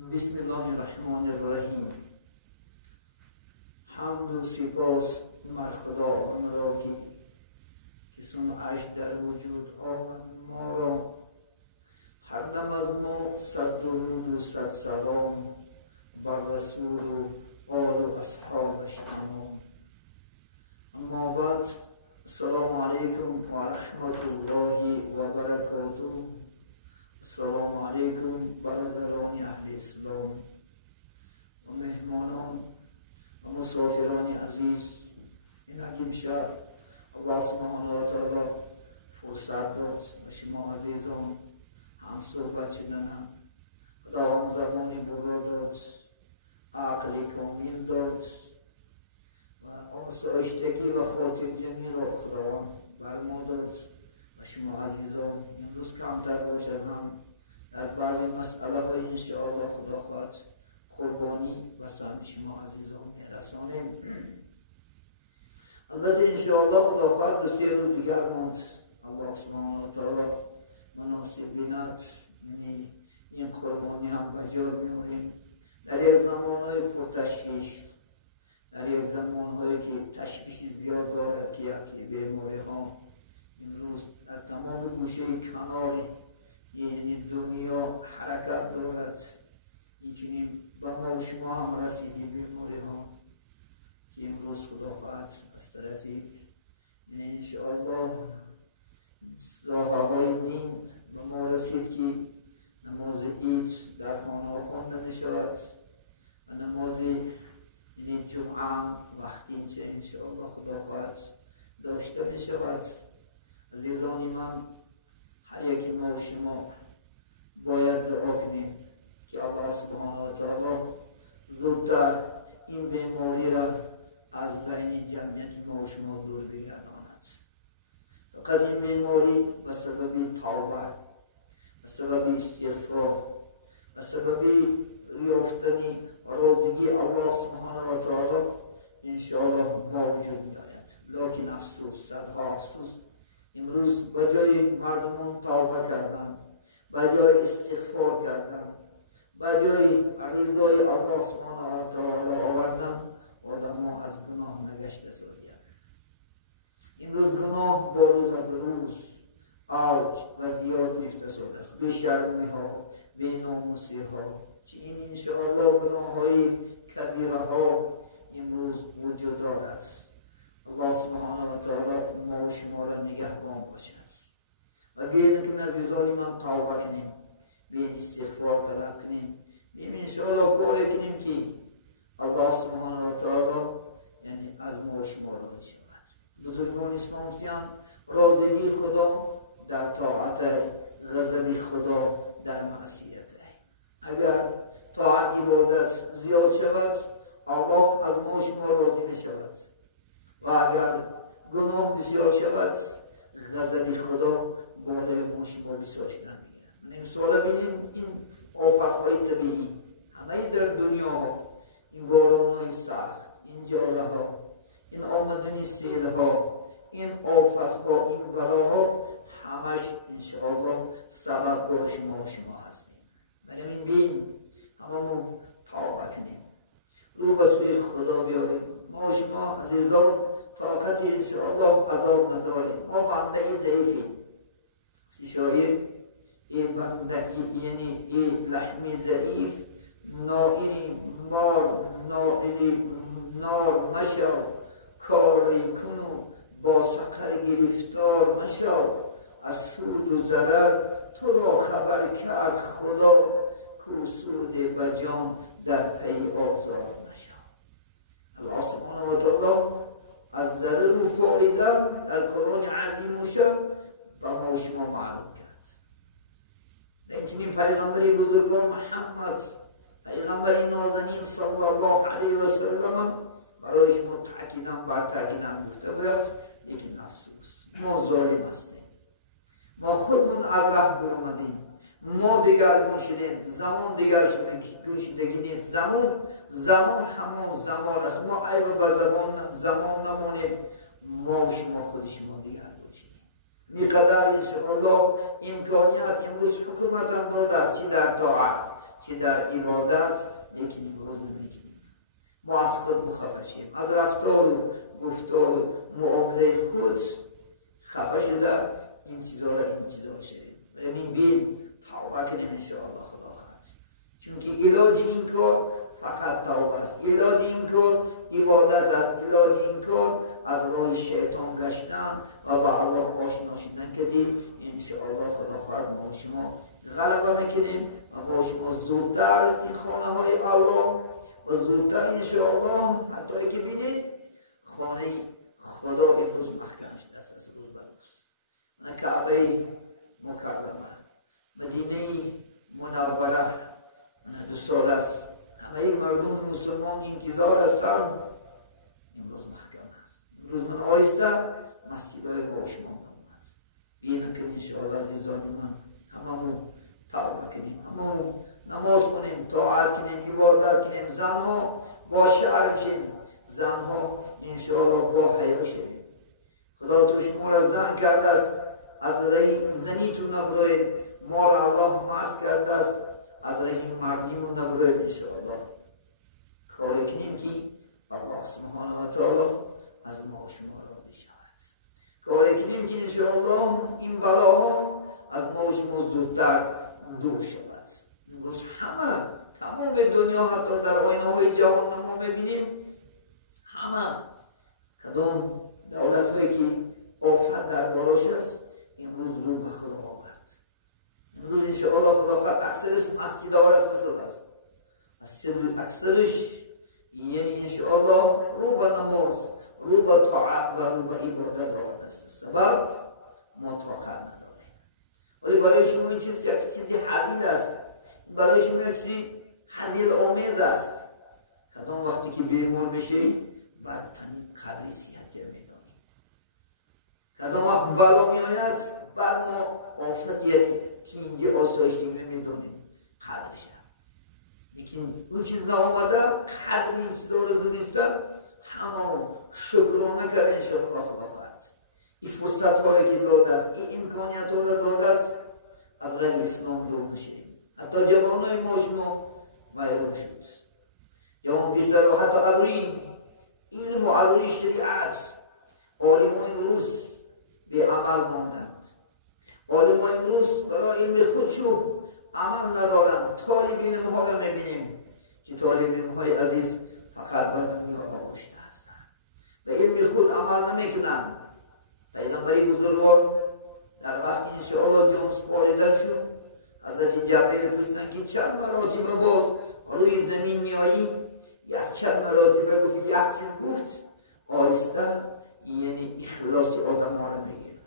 بسم الله الرحمن الرحیم. حمد و سپاس مر خدا آن را که صنعش در وجود آمد ما را. هر دم از ما صد درود و صد سلام بر رسول و آل و اصحابش تمام. اما بعد، السلام علیکم و رحمت الله و برکاته. السلام علیکم برادران اهل اسلام و مهمانان و مسافران عزیز. این عظیم شب الله سبحانه و تعالی فرصت داد و شما عزیزان هم صحبت شدن، خداوند زبانی برا داد، عقلی کامل داد و آسایشتگی و خاطر جمعی را خداوند بر ما داد و شما عزیزان امروز کمتر باشد هم در بعضی مسئله های انشاءالله خدا خواهد قربانی و سهم شما عزیزان میرسانه. البته انشاءالله خدا خواهد به 3 روز دیگر ماند. الله سبحانه و تعالی مناسب بیند این قربانی هم بجا میاریم در یک زمانهای پرتشویش، در یک زمانهایی که تشویش زیاد دارد که یکی بیماری ها امروز در تمام گوشه کنار یعنی دنیا حرکت دارد. اینچنین با ما و شما هم رسیدی بیماری ها که امروز خدا خواهد از طرفی انشاءالله ساحه های دین به ما رسید که نماز عید در خانه خوانده می شود و نماز یعنی جمعه وقتی چه انشاءالله خدا خواهد داشته می شود. عزیزان من، هر یکی ما و شما باید دعا کنیم که الله سبحانه و تعالی زودتر این بیماری را از بین جمعیت ما و شما دور بگرداند. فقط این بیماری به سبب توبه، به سبب استغفار، به سبب یافتن راضی الله سبحانه و تعالی انشاءالله با وجود میآید. لکن افسوس، صدها افسوس، امروز بجای مردمان توبه کردن، بجای استغفار کردن، بجای رضای الله سبحانه و تعالی آوردن، آدم‌ها از گناه نگشته سازند. امروز گناه با روز از روز اوج و زیاد میشته شده است. بی‌شرمی ها، بی‌ناموسی ها، چنین انشاءالله گناه های کبیره ها امروز وجود دارد. الله سبحانه و تعالی ما و شما را نگهبان باشد و بیایید که عزیزان من توبه کنیم، بیایید استغفار طلب کنیم، بیایید انشاءالله کاری کنیم که الله سبحانه و تعالی یعنی از ما و شما راضی شود. بزرگان اسلامتیان راضی خدا در طاعت، غضب خدا در معصیت. اگر طاعت عبادت زیاد شود الله از ما و شما راضی نشود و اگر گناه بسیار شود غضب خدا بالای ما شما بسیار شدن میگیرد. مثال ببینیم این آفت‌های طبیعی همه در دنیا ها، این باران‌های سخت، این جاله ها، این آمدن سیل ها، این آفت‌ها، این بلاها همش انشاءالله سببگار شما و شما هستیم. بنابراین بیاییم هممون توبه کنیم، رو به سوی خدا بیاریم. ما و شما عزیزان طاقت انشاءالله عذاب نداریم. ما بنده ضعیفیم. شاید این بنده یعنی این لحمی ضعیف نائلی نار مشو، کاری کنو با سقر گرفتار مشو، از سود و ضرر تو را خبر کرد خدا، کو سود بجان در پی آزار مشو. الله سبحانه و تعالی از ضرر و فایده در قرآن عظیم و شان با ما و شما معلوم کرد. همچنین پیغمبر بزرگوار محمد، پیغمبر نازنین صلی الله علیه و سلم برای شما تاکیدم بر تاکیدم گفته بود لیکن افسوس ما ظالم هستیم، ما خودمون از راه برآمدیم، ما دیگرگون شدیم، زمان دیگر شدیم که دوشیدگی نیست. زمان همون زمان است. ما عیب به زمان نمانیم، ما و شما خود شما دیگرگون شدیم. میقدر انشاءالله امکانیت امروز حکومت هم داده است، چی در طاعت، چه در عبادت یکی روز میکنیم. ما از خود خفه شیم، از رفتار و گفتار و معامله خود خفه شده این چیزا را انتظار شدیم. این بین توبه کنیم انشاءالله خدا خواهد. چونکه علاج این کار فقط توبه است. علاج این کار عبادت است. علاج این کار از راه شیطان گشتن و با الله آشنا شدن کردیم. انشاءالله خدا خواهد ما شما غلبه میکنیم و ما شما زودتر این خانه های الله و زودتر انشاءالله حتی که بینید خانه خدا امروز محکم شده است. از روز بر روز کعبه مکرمه مدینه منوره 2 سال است. همه مردم مسلمان انتظار هستند. امروز محکم است. امروز من آیسته مسجدهای با شما آمد. بیایید که انشاءالله عزیزان من هممون توبه کنیم، هممون نماز کنیم، طاعت کنیم، عبادت کنیم. زنها با شعر شیم، زنها انشاءالله با حیا شیم. خدا تو شما را زن کرده است، از راه زنیتون نبروید. ما را الله معاذ کرده است، از راه مردیمون نبروید. انشاءالله کار کنیم که الله سبحانه و تعالی از ما شما را بشود. کار کنیم که انشاءالله این بلاها از ما شما زودتر دور شود. امروز همه تمام دنیا حتی در آینه های جهان ما ببینیم همه کدام دولت هایی که آفت در بالاش است امروز رو به خدا آورد. امروز انشاءالله خدا خواهد اکثرش مسجد ها رفته شده است. اکثرش یعنی انشاءالله رو به نماز، رو به طاعت و رو به عبادت آورده است. سبب ما طاقت نداریم. ولی برای شما این چیز یک چیزی حدید است، برای شما یک چیزی حدید آمیز است. کدام وقتی که بیمار میشی بدترین قدر صحت میدانی. کدام وقت بلا میآید بعد ما آفت یعنی که اینجا آسایشی میدانیم قدرش. لیکن اون چیز نآمده قدر این چیزا رو دونسته همه شکرانه کرد انشاءالله خدا خواهد. این فرصت ها که داده است، این امکانیت ها رو داده است، از راه اسلام دور میشیم. حتی جوان های ما شما محروم شد. جوان بیشتر و حتی عبری علم و عبری شریعت عالمان امروز به عمل ماندند. عالمان امروز برای علم خودشو عمل ندارند. طالب علم ها را میبینیم که طالب علم های عزیز فقط به دنیا آغشته هستند و علم خود عمل نمیکنند. پیغمبری بزرگوار در وقتی انشاءالله جان سپاریده شد حضرت جبریل پرسیدند که چند مراتب باز روی زمین میایی؟ یک چند مراتب گفت. یک چیز گفت آهسته یعنی اخلاص آدم ها را میگیرد.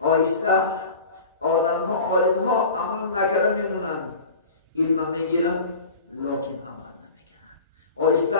آهسته آدم ها عالم ها عمل نکرده میمونند، علم میگیرند لیکن عمل نمیکنند. آهسته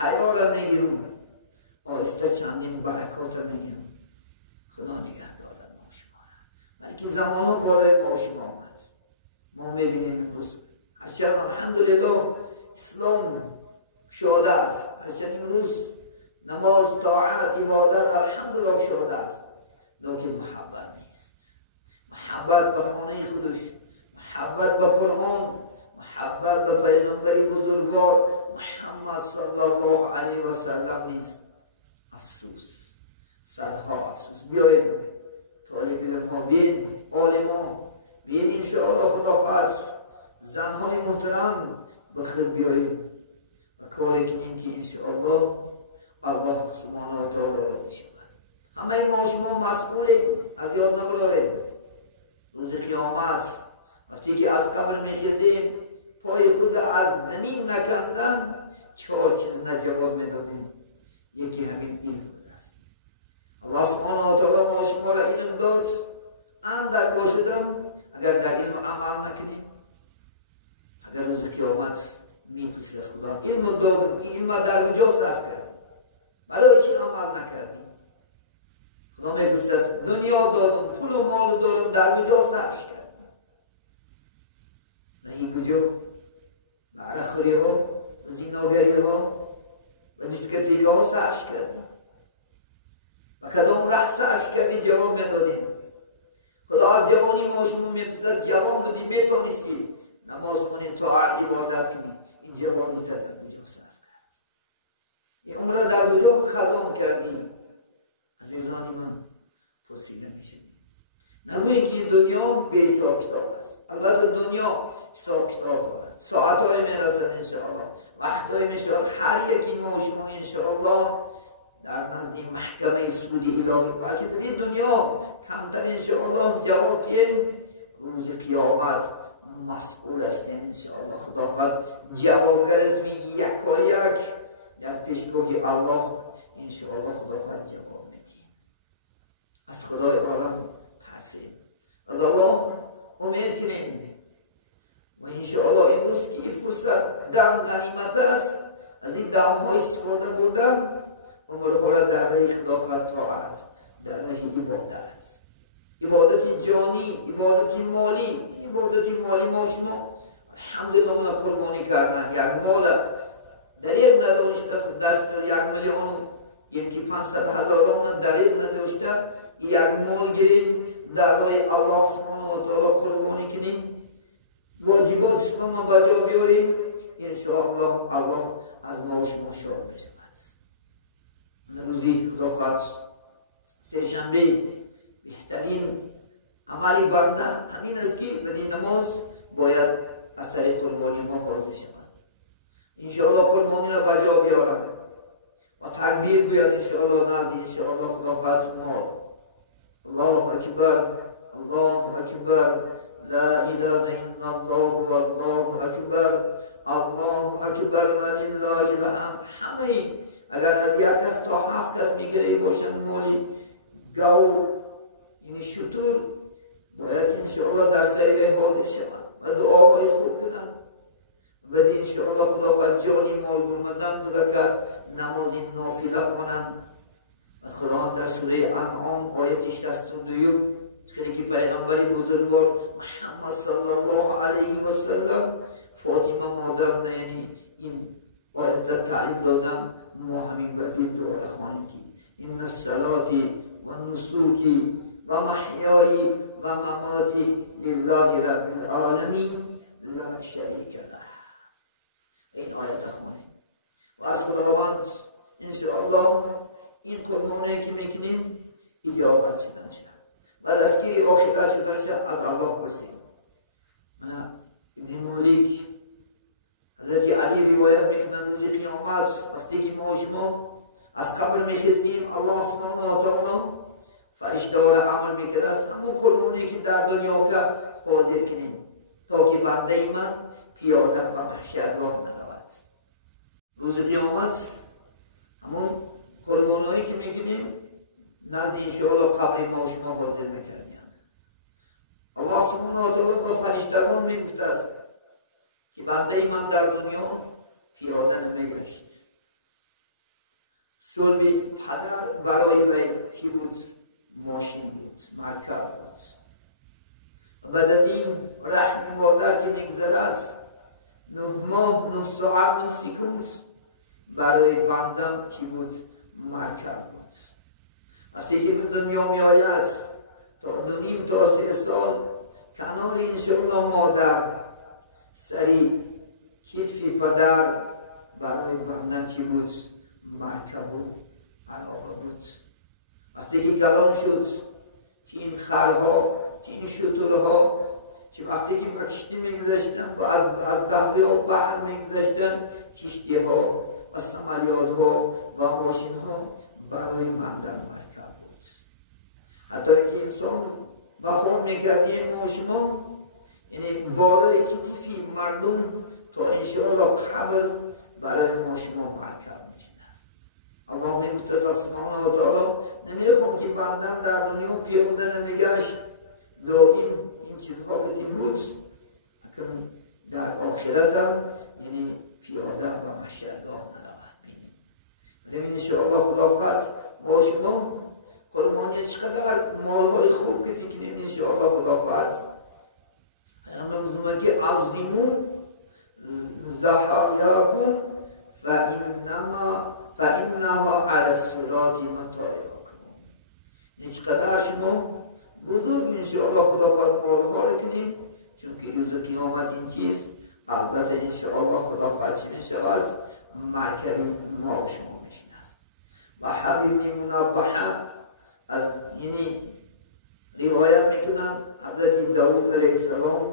حیا را میگیرند، آهسته چندین برکات را میگیرند. خدا نگهدار ما شما را. بلکه زمان ها بالای ما شما هست. ما میبینیم امروز هرچند الحمدلله اسلام شاده است، هرچند امروز نماز، طاعت، عبادت الحمدلله شاده است، لیکن محبت نیست. محبت به خانه خودش، محبت به قرآن، محبت به پیغمبری بزرگوار محمد صلی الله علیه و سلم نیست. افسوس، صدها افسوس. بیایید طالب علم ها بیایید، عالمان بیایید، انشاءالله خدا خواهد زنهای محترم به خود بیایید و کاری کنیم که انشاءالله الله سبحانه و تعالی را بشود. همه ما شما مسئولیم، از یاد نبراریم. روز قیامت وقتی که از قبر میخیردیم پای خود از زمین نکندن 4 چیز نجواب میدادیم. یکی همین علم است. الله سبحانه و تعالی ما شما را علم داد، اندک باشدم اگر در علم عمل نکنیم، اگر روز قیامت میپرسی از خدا علم دادم، این علم در کجا صرف کردم، برای چی عمل نکردیم؟ خدا میپرسی از دنیا دادم، پول و مال دادم، در کجا صرف کردم؟ این کجا؟ عرقخوری ها، زیناگری ها و دیسکتیک ها صرف کردم و کدام ره صرف کردی جواب میدادیم. خدا از جوانی ما شما میپرسد جواب دادی میتونستی نماز کنید، طاعت عبادت کنید. این جواب رو در کجا صرف کرد؟ این عمر در کجا خزان کردیم؟ عزیزان من پرسیده میشه. نگویی که دنیا به حساب کتاب است. البته دنیا حساب کتاب دارد. ساعت‌های میرسن انشاءالله، وقت‌های میشود هر یکی ما شما انشاءالله در نزد محکمه سعودی الهی بلکه در این دنیا کمتر انشاءالله جواب که روز قیامت مسئول هستیم انشاءالله. خدا خواهد جوابگر اسمی یک در پیشگوی الله انشاءالله خدا خواهد جواب میدیم. از خدای عالم تحصیل از الله امید کنیم و انشاءالله امروز که این فرصت دم غنیمت است، از این دم‌های استفاده بردم عمرها را در راه خدا خواهد طاعت، در راه عبادت، عبادت جانی، عبادت مالی. عبادت مالی ما شما الحمدلله اونا قربانی کردن. یک مال دریغ نداشته، دست 1 میلیون یکی 500,000 اونا دریغ نداشته، یک مال گیریم در راه الله سبحانه و تعالی قربانی کنیم، واجبات اسلام بجا بیاریم، انشاءالله الله از ما و شما شاد بشه. روزی خدا خواهد سه‌شنبه بهترین عملی بنده همین است که در این نماز باید اثر قربانی ما حاضر شود. انشاءالله قربانی را بجا بیارم و تکبیر گوید انشاءالله نزد انشاءالله خدا خواهد ما. الله اکبر، الله اکبر، لا اله الا الله والله اکبر، الله اکبر ولله الحمد. همه اگر از 1 کس تا 7 کس میگیره باشن مولی گاو این شطور باید انشاءالله در سری حاضر شوند و دعاهای خوب کنند و انشاءالله خدا خواهد جانی مال برمدن رکعت نماز نافله خوانند. و خدا در سوره انعام آیت 62 چیزی که پیغمبر بزرگوار محمد صلی الله علیه و سلم فاطمه مادر یعنی این آیت را تعلیم دادن، ما همین بدید دعا خواهیم که این الصلاتی و نسوکی و محیایی و مماتی لله رب العالمین لا شریک له. این آیت خواهیم و از خداوند انشاءالله این قربانی که میکنیم اجابت شدن شد و دستگیر آخرت شدن شد. از الله پرسیم. ابن مولیک حضرت علی روایت میکنن روز قیامت وقتی که ما شما از قبر میخستیم الله سبحانه و تعالی فرشته ها را عمل میکرد است همون قربانی که در دنیا کرد حاضر کنیم تا که بنده من پیاده و محشرگاه نرود. روز قیامت همون قربانی که میکنیم نزد انشاءالله قبر ما شما حاضر میکردیم. الله سبحانه و تعالی با فرشتگان میگفته است که بنده من در دنیا پیاده نمیگشت. صلب پدر برای وی چی بود؟ ماشین بود، مرکب بود. و در این رحم مادر که میگذرد 9 ماه 9 ساعت 9 سکند برای بندم چی بود؟ مرکب بود. وقتی که به دنیا می آید تا 2.5 تا 3 سال کنار انشاءالله مادر سری کتفی پدر برای بندن چی بود؟ مرکب و علاقه بود. وقتی که کلان شد که این خرها که این شترها که وقتی که با کشتی میگذشتن و از بحری و بحر میگذشتن کشتی ها و سمالیات ها و ماشین ها برای بندن مرکب بود. حتی که انسان وفا میکردی ماشما یعنی بالای کتفی مردم تا انشاءالله قبر برای ماشما مرکب الله میگفت سبحانه و تعالی نمیخوام که بندم در دنیا پیاده نمیگشت این چیزها که بود اکنون در آخرت هم یعنی پیاده و محشرگاه نرود. ببینید انشاءالله خدا خواهد با شما قربانی چقدر مالهای خوب که تکنید انشاءالله خدا خواهد همون که عظیمون زحایاکم فإنها على الصراط متاعکم. چقدر شما بزرگ انشاءالله خدا خواهد مالها رو کنید چون که روز قیامت این چیز البته انشاءالله خدا خواهد می شود مرکب ما و شما میشنست. و حبیب منبحه از یعنی روایت میکنم حضرت داود علیه السلام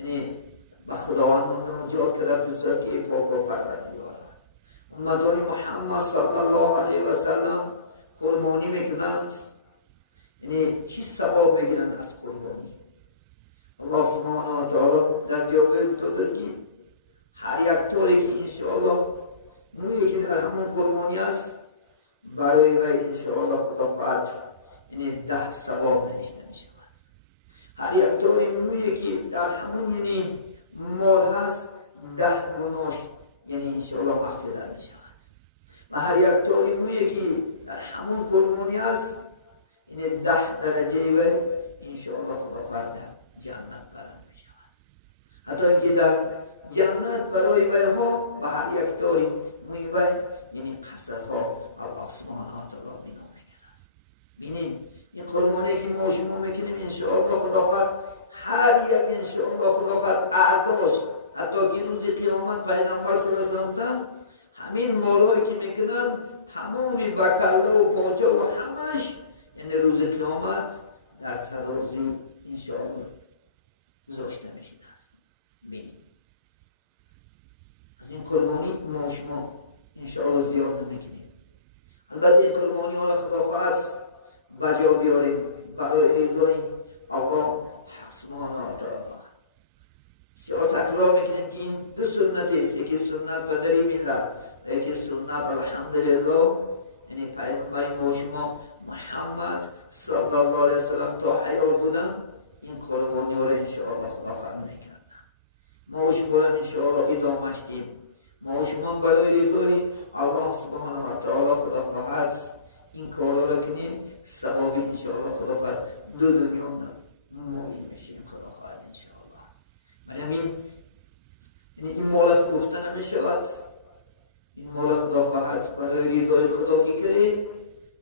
یعنی به خداوند مناجات کرد دوست است که پاک و پروردگار امتان محمد صلی الله علیه و سلم قربانی میکنند، یعنی چی ثواب میگیرند از قربانی؟ الله سبحانه و تعالی در جواب گفته است که هر یک طوری که انشاءالله مویی که در همون قربانی است برای وی انشاءالله خدا خواهد یعنی 10 ثواب نوشته می شود. هر یک طوری مویی که در همون یعنی مال هست 10 گناهش یعنی انشاءالله مغفرت می شود. و هر یک طوری مویی که در همون قربانی است یعنی 10 درجه وی انشاءالله خدا خواهد در جنت برند می شود. حتی اینکه در جنت برای وی ها و هر یک طوری موی وی یعنی قصرها الله سبحانه و تعالی بنا میکنه. ببینید این قربانی که ما شما میکنیم انشاءالله خدا خواهد هر یک انشاءالله خدا خواهد اعضاش حتی که روز قیامت پیغمبر صلی الله علیه و سلم همین مالایی که میکنن تمامی بکله و پاچه و همش این روز قیامت در ترازی انشاءالله گذاشته میشن است. ببینید از این قربانی ما شما انشاءالله زیاد نمیکنیم. البته این قربانی ها را خدا خواهد بجا بیاریم برای رضای الله سبحانه و تعالی. بسیار تکرار میکنیم که این دو سنت است، یکی سنت بدری ملت و یکی سنت الحمدلله، یعنی پیامبر ما شما محمد صلی الله علیه و سلم تا حیات بودن این قربانی ها را انشاءالله خدا خواهد میکردن. ما شما را انشاءالله ادامهش دیم. ما شما برای رضای الله سبحانه و تعالی خدا خواهد این کارا را کنیم، ثوابی انشاءالله خدا خواهد دو دنیا موجود میشیم خدا خواهد انشاءالله. ولی این مال فروخته نمیشود، این مال خدا خواهد برای رضای خدا که کریم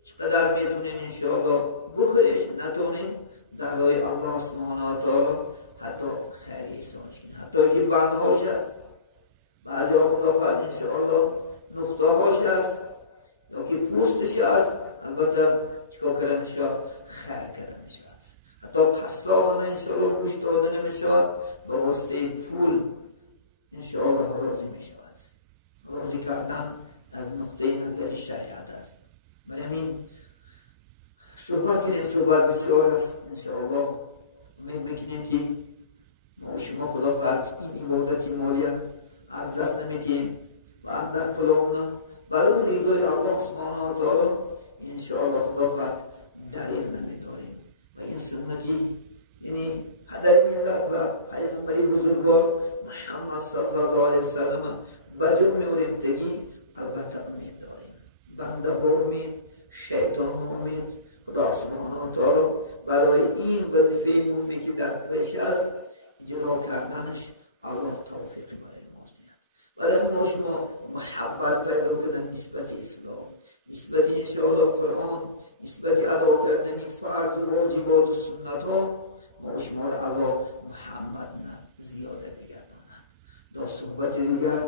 چقدر میتونیم انشاءالله بخوریش، نتونیم برای الله سبحانه و تعالی حتی خیلی سانشین حتی که بندهاش هست بعضی ها خدا خواهد انشاءالله نخته هاش هست یا که پوستش هست، البته چکار کرده میشود خیر کرده میشود، حتی قصاب انشاءالله گوشت داده نمیشود و واسطه پول انشاءالله راضی میشود. راضی کردن از نقطه نظر شریعت است. برای همین صحبت کنیم، صحبت بسیار است انشاءالله. امید میکنیم که ما شما خدا خواهد این عبادت مالیه از دست نمیدیم و از در پلامون برای رضای الله سبحانه و تعالی انشاءالله خدا خواهد دریغ نمیداریم و این سنتی یعنی هدر ملت و پیغمبری بزرگوار محمد صلی الله علیه و سلم بجا میاریم تگی البته امید داریم. بنده با امید، شیطان امید، خدا سبحانه و تعالی برای این وظیفه مهمی که در پیش است اجرا کردنش الله توفیق برای ماست. ولی ما شما محبت پیدا کنن نسبت اسلام، نسبت انشاءالله قرآن، نسبت ادا کردن فرض و واجبات و سنت ها ما شما را الله محمد نه زیاده بگردانن. در صحبت دیگر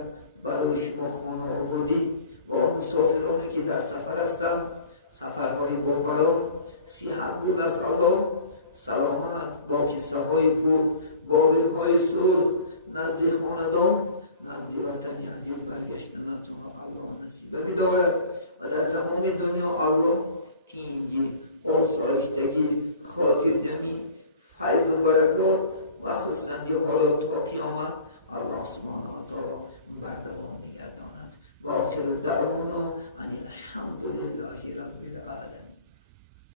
برای شما خانه آبادی با مسافرانی که در سفر هستند، سفرهای بابرا صحت بود از الله سلامت با کسه های پر باقی های سرخ نزد خاندان نزد وطن عزیز برگشتنتون الله نصیب بدارد و در تمام دنیا الله تینجی آسایشتگی خاطر جمعی فیض و برکات و خستندی ها را تا قیامت الله سبحانه و تعالی بردوام